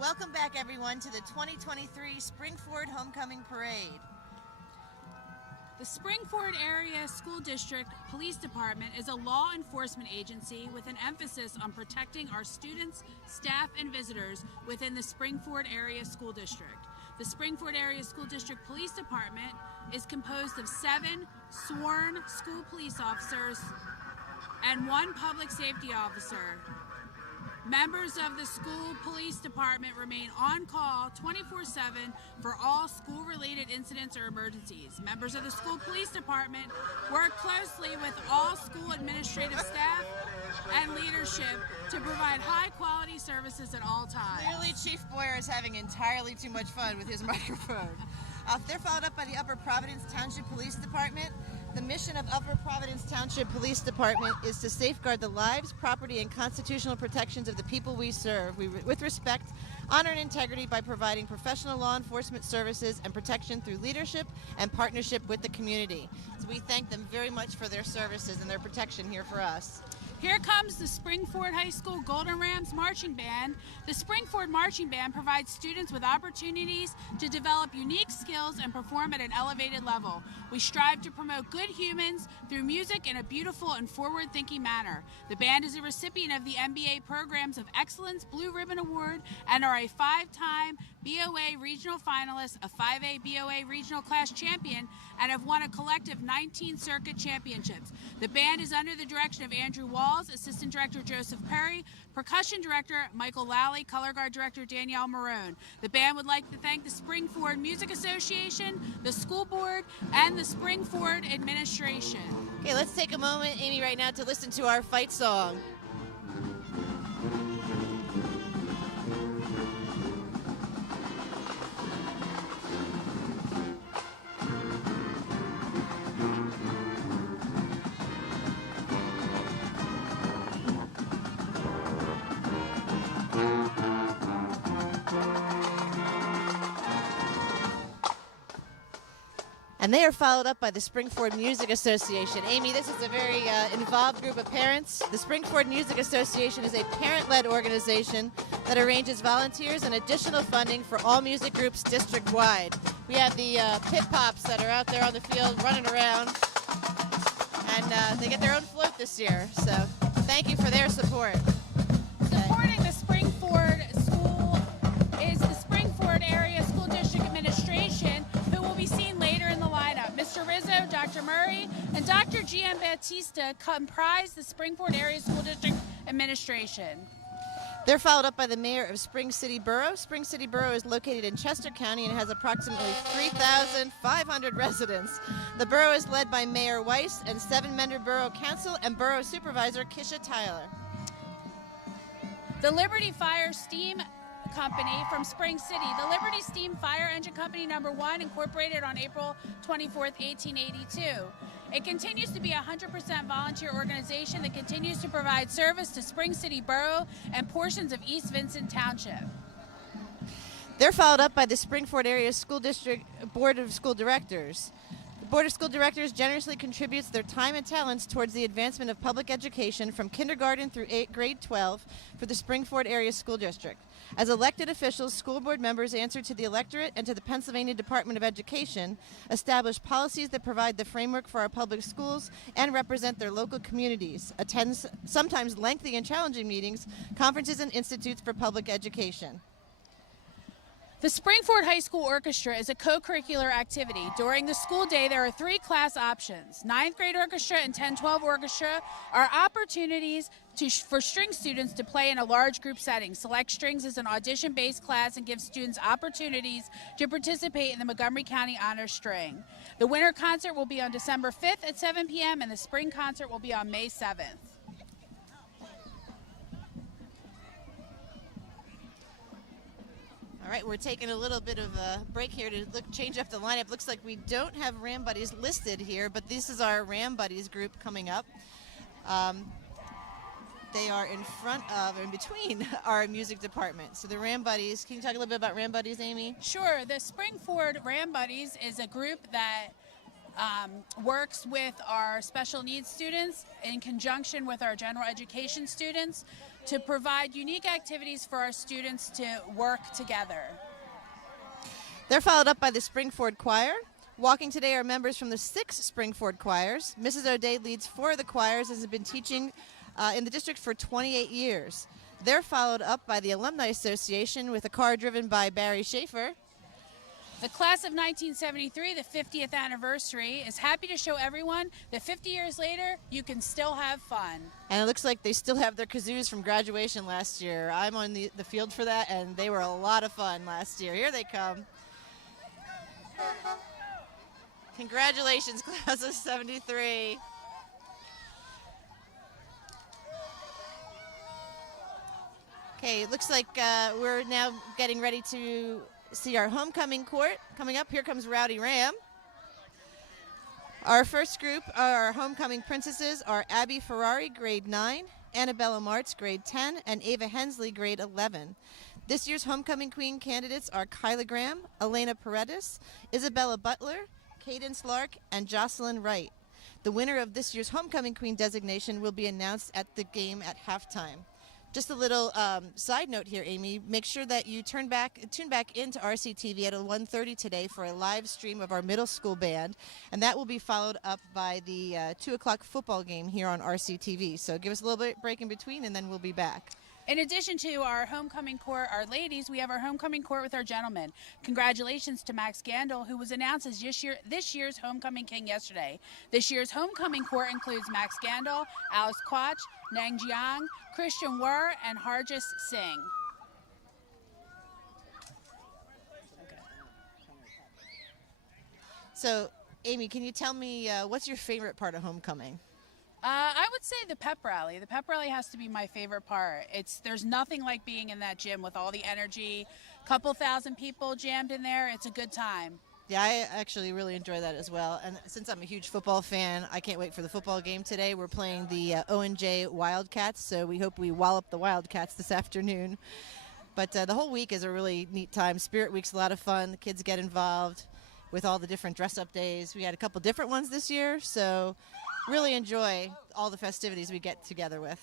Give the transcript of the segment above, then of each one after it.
Welcome back, everyone, to the 2023 Springford Homecoming Parade. The Springford Area School District Police Department is a law enforcement agency with an emphasis on protecting our students, staff, and visitors within the Springford Area School District. The Springford Area School District Police Department is composed of 7 sworn school police officers and 1 public safety officer. Members of the school police department remain on call 24/7 for all school-related incidents or emergencies. Members of the school police department work closely with all school administrative staff and leadership to provide high-quality services at all times. Clearly, Chief Boyer is having entirely too much fun with his microphone. They're followed up by the Upper Providence Township Police Department. The mission of Upper Providence Township Police Department is to safeguard the lives, property, and constitutional protections of the people we serve with respect, honor, and integrity by providing professional law enforcement services and protection through leadership and partnership with the community. So we thank them very much for their services and their protection here for us. Here comes the Springford High School Golden Rams Marching Band. The Springford Marching Band provides students with opportunities to develop unique skills and perform at an elevated level. We strive to promote good humans through music in a beautiful and forward-thinking manner. The band is a recipient of the MBA Programs of Excellence Blue Ribbon Award and are a 5-time BOA Regional Finalist, a 5A BOA Regional Class Champion, and have won a collective 19 circuit championships. The band is under the direction of Andrew Walls, Assistant Director Joseph Perry, Percussion Director Michael Lally, Color Guard Director Danielle Marone. The band would like to thank the Springford Music Association, the school board, and the Springford administration. Okay, let's take a moment, Amy, right now to listen to our fight song. And they are followed up by the Springford Music Association. Amy, this is a very involved group of parents. The Springford Music Association is a parent-led organization that arranges volunteers and additional funding for all music groups district-wide. We have the Pit Pops that are out there on the field running around, and they get their own float this year. So thank you for their support. Supporting the Springford School is the Springford Area School District Administration, who will be seen later in the lineup. Mr. Rizzo, Dr. Murray, and Dr. Giambattista comprise the Springford Area School District Administration. They're followed up by the mayor of Spring City Borough. Spring City Borough is located in Chester County and has approximately 3,500 residents. The borough is led by Mayor Weiss and 7-member Borough Council and Borough Supervisor Kisha Tyler. The Liberty Fire Steam Company from Spring City. The Liberty Steam Fire Engine Company number 1 incorporated on April 24th, 1882. It continues to be a 100% volunteer organization that continues to provide service to Spring City Borough and portions of East Vincent Township. They're followed up by the Springford Area School District Board of School Directors. The Board of School Directors generously contributes their time and talents towards the advancement of public education from kindergarten through grade 12 for the Springford Area School District. As elected officials, school board members answer to the electorate and to the Pennsylvania Department of Education, establish policies that provide the framework for our public schools, and represent their local communities, attend sometimes lengthy and challenging meetings, conferences, and institutes for public education. The Springford High School Orchestra is a co-curricular activity. During the school day, there are 3 class options. 9th grade orchestra and 10-12 orchestra are opportunities for string students to play in a large group setting. Select Strings is an audition-based class and gives students opportunities to participate in the Montgomery County Honor String. The winter concert will be on December 5th at 7 p.m. and the spring concert will be on May 7th. All right, we're taking a little bit of a break here to change up the lineup. Looks like we don't have Ram Buddies listed here, but this is our Ram Buddies group coming up. They are in front of, or in between, our music department. So the Ram Buddies, can you talk a little bit about Ram Buddies, Amy? Sure. The Springford Ram Buddies is a group that works with our special needs students in conjunction with our general education students to provide unique activities for our students to work together. They're followed up by the Springford Choir. Walking today are members from the 6 Springford choirs. Mrs. O'Day leads 4 of the choirs and has been teaching in the district for 28 years. They're followed up by the Alumni Association with a car driven by Barry Schaefer. The class of 1973, the 50th anniversary, is happy to show everyone that 50 years later, you can still have fun. And it looks like they still have their kazoos from graduation last year. I'm on the field for that, and they were a lot of fun last year. Here they come. Congratulations, class of 73. Okay, it looks like we're now getting ready to see our homecoming court. Coming up, here comes Rowdy Ram. Our first group, our homecoming princesses, are Abby Ferrari, grade 9, Annabella Martz, grade 10, and Ava Hensley, grade 11. This year's homecoming queen candidates are Kyla Graham, Elena Paredes, Isabella Butler, Cadence Lark, and Jocelyn Wright. The winner of this year's homecoming queen designation will be announced at the game at halftime. Just a little side note here, Amy. Make sure that you tune back into RCTV at 1:30 today for a live stream of our middle school band, and that will be followed up by the 2 o'clock football game here on RCTV. So give us a little bit break in between, and then we'll be back. In addition to our homecoming court, our ladies, we have our homecoming court with our gentlemen. Congratulations to Max Gandel, who was announced as this year's homecoming king yesterday. This year's homecoming court includes Max Gandel, Alice Quach, Nang Jiang, Christian Wer, and Harjis Singh. So, Amy, can you tell me what's your favorite part of homecoming? I would say the pep rally. The pep rally has to be my favorite part. There's nothing like being in that gym with all the energy, couple thousand people jammed in there. It's a good time. Yeah, I actually really enjoy that as well. And since I'm a huge football fan, I can't wait for the football game today. We're playing the O&J Wildcats, so we hope we wallop the Wildcats this afternoon. But the whole week is a really neat time. Spirit Week's a lot of fun. The kids get involved with all the different dress-up days. We had a couple different ones this year, so really enjoy all the festivities we get together with.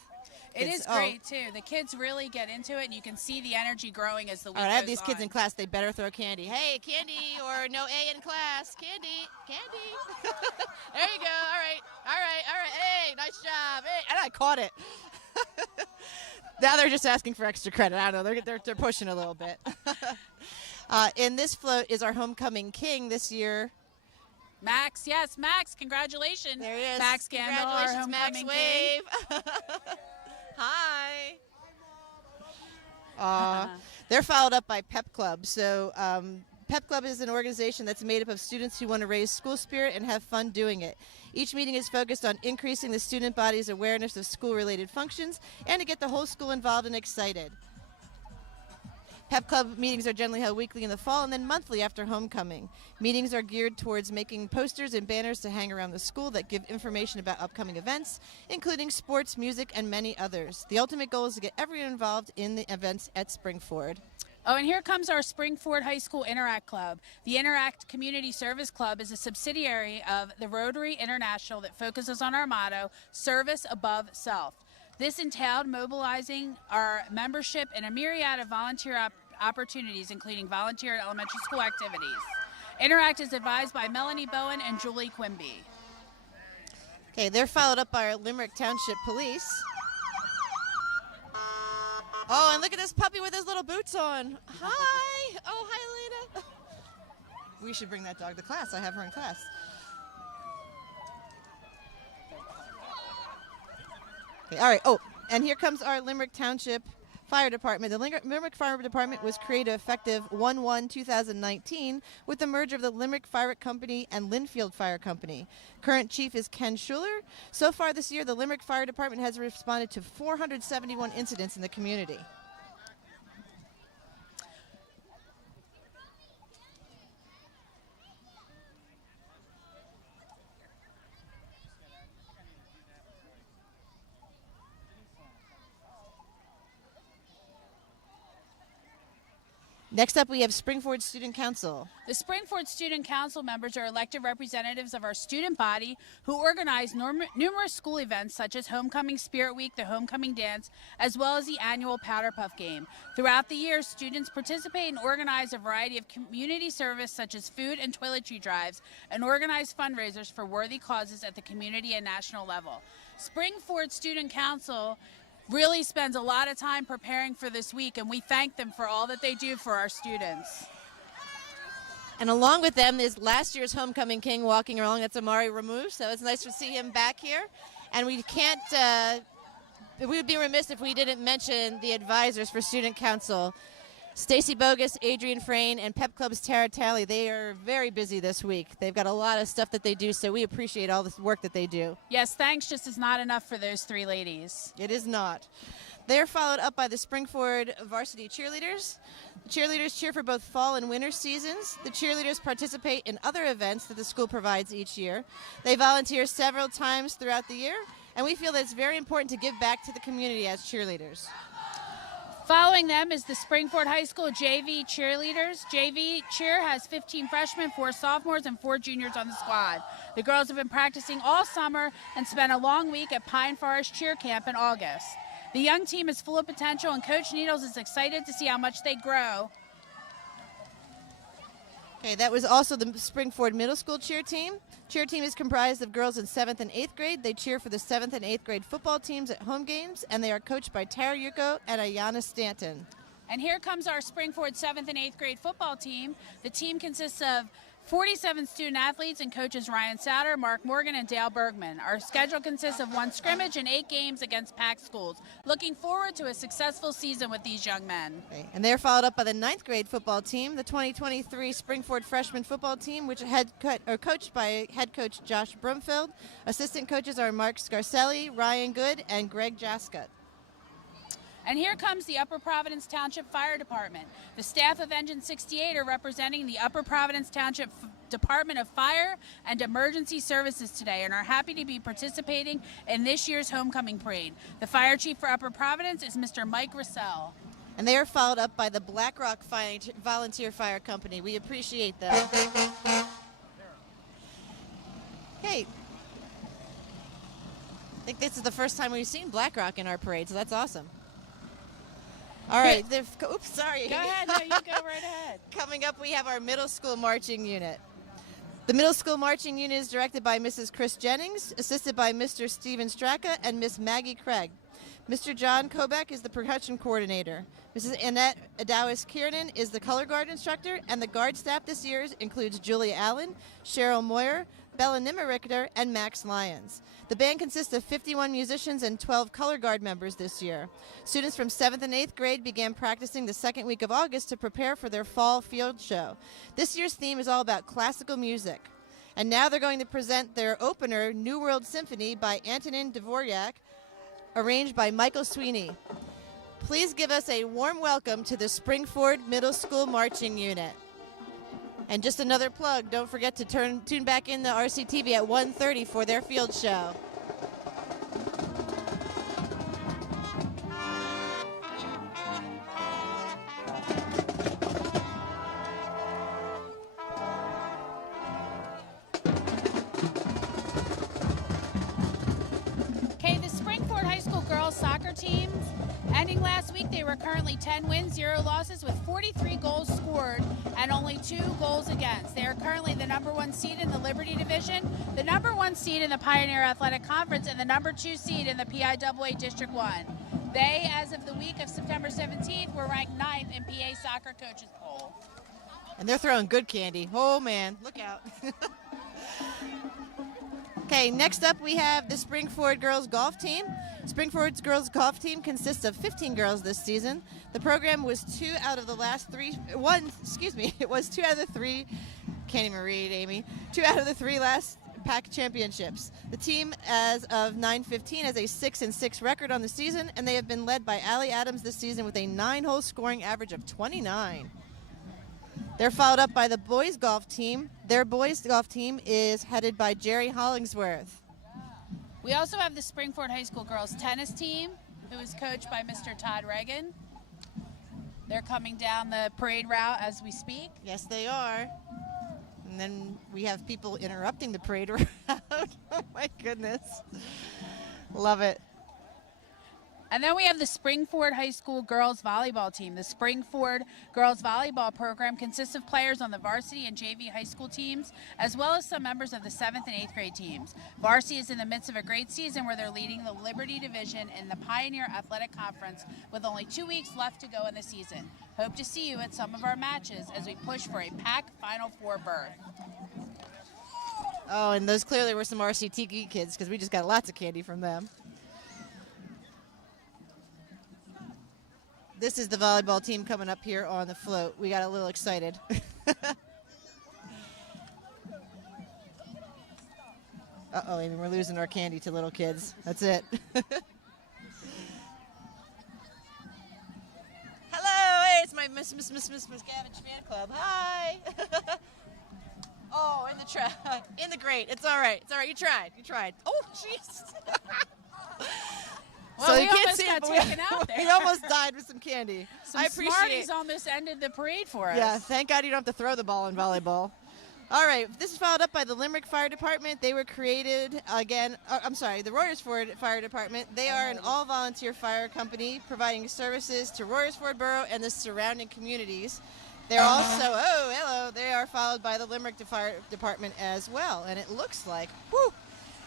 It is great, too. The kids really get into it, and you can see the energy growing as the week goes on. I have these kids in class. They better throw candy. Hey, candy, or no A in class. Candy. There you go. All right. Hey, nice job. Hey, and I caught it. Now they're just asking for extra credit. I don't know. They're pushing a little bit. In this float is our homecoming king this year. Max, yes, Max, congratulations. There he is. Max Gandel, our homecoming king. Hi. They're followed up by Pep Club. So Pep Club is an organization that's made up of students who want to raise school spirit and have fun doing it. Each meeting is focused on increasing the student body's awareness of school-related functions and to get the whole school involved and excited. Pep Club meetings are generally held weekly in the fall and then monthly after homecoming. Meetings are geared towards making posters and banners to hang around the school that give information about upcoming events, including sports, music, and many others. The ultimate goal is to get everyone involved in the events at Springford. Oh, and here comes our Springford High School Interact Club. The Interact Community Service Club is a subsidiary of the Rotary International that focuses on our motto, service above self. This entailed mobilizing our membership in a myriad of volunteer opportunities, including volunteer and elementary school activities. Interact is advised by Melanie Bowen and Julie Quimby. Okay, they're followed up by our Limerick Township Police. Oh, and look at this puppy with his little boots on. Hi. Oh, hi, Elena. We should bring that dog to class. I have her in class. Okay, all right. Oh, and here comes our Limerick Township Fire Department. The Limerick Fire Department was created effective 1/1/2019 with the merger of the Limerick Fire Company and Linfield Fire Company. Current chief is Ken Schuler. So far this year, the Limerick Fire Department has responded to 471 incidents in the community. Next up, we have Springford Student Council. The Springford Student Council members are elected representatives of our student body who organize numerous school events such as Homecoming Spirit Week, the Homecoming Dance, as well as the annual Powder Puff Game. Throughout the year, students participate and organize a variety of community service such as food and toiletry drives and organize fundraisers for worthy causes at the community and national level. Springford Student Council really spends a lot of time preparing for this week, and we thank them for all that they do for our students. And along with them is last year's homecoming king walking along. That's Amari Ramu, so it's nice to see him back here. And we would be remiss if we didn't mention the advisors for Student Council. Stacy Bogus, Adrian Frayne, and Pep Club's Tara Talley. They are very busy this week. They've got a lot of stuff that they do, so we appreciate all this work that they do. Yes, thanks just is not enough for those three ladies. It is not. They are followed up by the Springford varsity cheerleaders. The cheerleaders cheer for both fall and winter seasons. The cheerleaders participate in other events that the school provides each year. They volunteer several times throughout the year, and we feel that it's very important to give back to the community as cheerleaders. Following them is the Springford High School JV cheerleaders. JV cheer has 15 freshmen, 4 sophomores, and 4 juniors on the squad. The girls have been practicing all summer and spent a long week at Pine Forest Cheer Camp in August. The young team is full of potential, and Coach Needles is excited to see how much they grow. Okay, that was also the Springford Middle School cheer team. Cheer team is comprised of girls in 7th and 8th grade. They cheer for the 7th and 8th grade football teams at home games, and they are coached by Tara Yuko and Ayana Stanton. And here comes our Springford 7th and 8th grade football team. The team consists of 47 student athletes and coaches Ryan Sauter, Mark Morgan, and Dale Bergman. Our schedule consists of 1 scrimmage and 8 games against packed schools. Looking forward to a successful season with these young men. Okay. And they're followed up by the 9th grade football team, the 2023 Springford freshman football team, which coached by head coach Josh Brumfield. Assistant coaches are Mark Scarcelli, Ryan Good, and Greg Jascott. And here comes the Upper Providence Township Fire Department. The staff of Engine 68 are representing the Upper Providence Township Department of Fire and Emergency Services today and are happy to be participating in this year's homecoming parade. The fire chief for Upper Providence is Mr. Mike Russell. And they are followed up by the Black Rock Volunteer Fire Company. We appreciate them. Hey, I think this is the first time we've seen Black Rock in our parade, so that's awesome. All right. Oops, sorry. Go ahead. No, you go right ahead. Coming up, we have our middle school marching unit. The middle school marching unit is directed by Mrs. Chris Jennings, assisted by Mr. Steven Straka and Miss Maggie Craig. Mr. John Kobeck is the percussion coordinator. Mrs. Annette Adawis Kiernan is the color guard instructor, and the guard staff this year includes Julia Allen, Cheryl Moyer, Bella Nimmer-Richter, and Max Lyons. The band consists of 51 musicians and 12 color guard members this year. Students from 7th and 8th grade began practicing the second week of August to prepare for their fall field show. This year's theme is all about classical music. And now they're going to present their opener, New World Symphony by Antonin Dvorak, arranged by Michael Sweeney. Please give us a warm welcome to the Springford Middle School Marching Unit. And just another plug, don't forget to tune back in to RCTV at 1:30 for their field show. Okay, the Springford High School girls soccer team, ending last week, they were currently 10 wins, 0 losses with 43 goals scored and only 2 goals against. They are currently the #1 seed in the Liberty Division, the #1 seed in the Pioneer Athletic Conference, and the #2 seed in the PIAA District 1. They, as of the week of September 17th, were ranked 9th in PA Soccer Coaches Poll. And they're throwing good candy. Oh, man, look out. Okay, next up we have the Springford girls golf team. Springford's girls golf team consists of 15 girls this season. The program was it was 2 out of the 3, can't even read, Amy, 2 out of the 3 last PAC championships. The team, as of 9/15, has a 6-6 record on the season, and they have been led by Allie Adams this season with a 9-hole scoring average of 29. They're followed up by the boys golf team. Their boys golf team is headed by Jerry Hollingsworth. We also have the Springford High School girls tennis team, who is coached by Mr. Todd Reagan. They're coming down the parade route as we speak. Yes, they are. And then we have people interrupting the parade route. Oh, my goodness. Love it. And then we have the Springford High School girls volleyball team. The Springford girls volleyball program consists of players on the varsity and JV high school teams, as well as some members of the 7th and 8th grade teams. Varsity is in the midst of a great season where they're leading the Liberty Division in the Pioneer Athletic Conference with only 2 weeks left to go in the season. Hope to see you at some of our matches as we push for a PAC Final Four berth. Oh, and those clearly were some RCTE kids because we just got lots of candy from them. This is the volleyball team coming up here on the float. We got a little excited. Uh-oh, Amy, we're losing our candy to little kids. That's it. Hello, hey, it's my Miss Miscavige fan club. Hi. Oh, in the grate. It's all right. It's all right. You tried. Oh, jeez. Well, So we you can't almost see got it, but taken out there. we almost died with some candy. Some I appreciate Smarties it. almost ended the parade for us. Yeah, thank God you don't have to throw the ball in volleyball. All right, this is followed up by the Limerick Fire Department. They were created again. The Royersford Fire Department. They are an all-volunteer fire company providing services to Royersford Borough and the surrounding communities. They're also, they are followed by the Limerick Fire Department as well. And it looks like,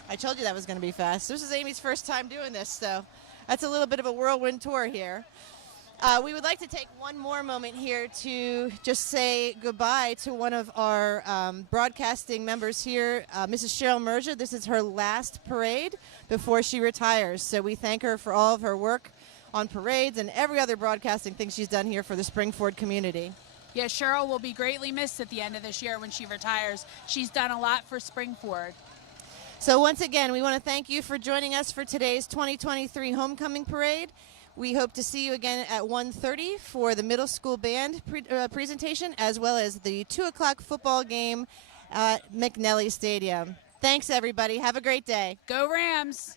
I told you that was going to be fast. This is Amy's first time doing this, so that's a little bit of a whirlwind tour here. We would like to take one more moment here to just say goodbye to one of our broadcasting members here, Mrs. Cheryl Merja. This is her last parade before she retires. So we thank her for all of her work on parades and every other broadcasting thing she's done here for the Springford community. Yeah, Cheryl will be greatly missed at the end of this year when she retires. She's done a lot for Springford. So once again, we want to thank you for joining us for today's 2023 Homecoming Parade. We hope to see you again at 1:30 for the middle school band presentation, as well as the 2 o'clock football game at McNelly Stadium. Thanks, everybody. Have a great day. Go Rams!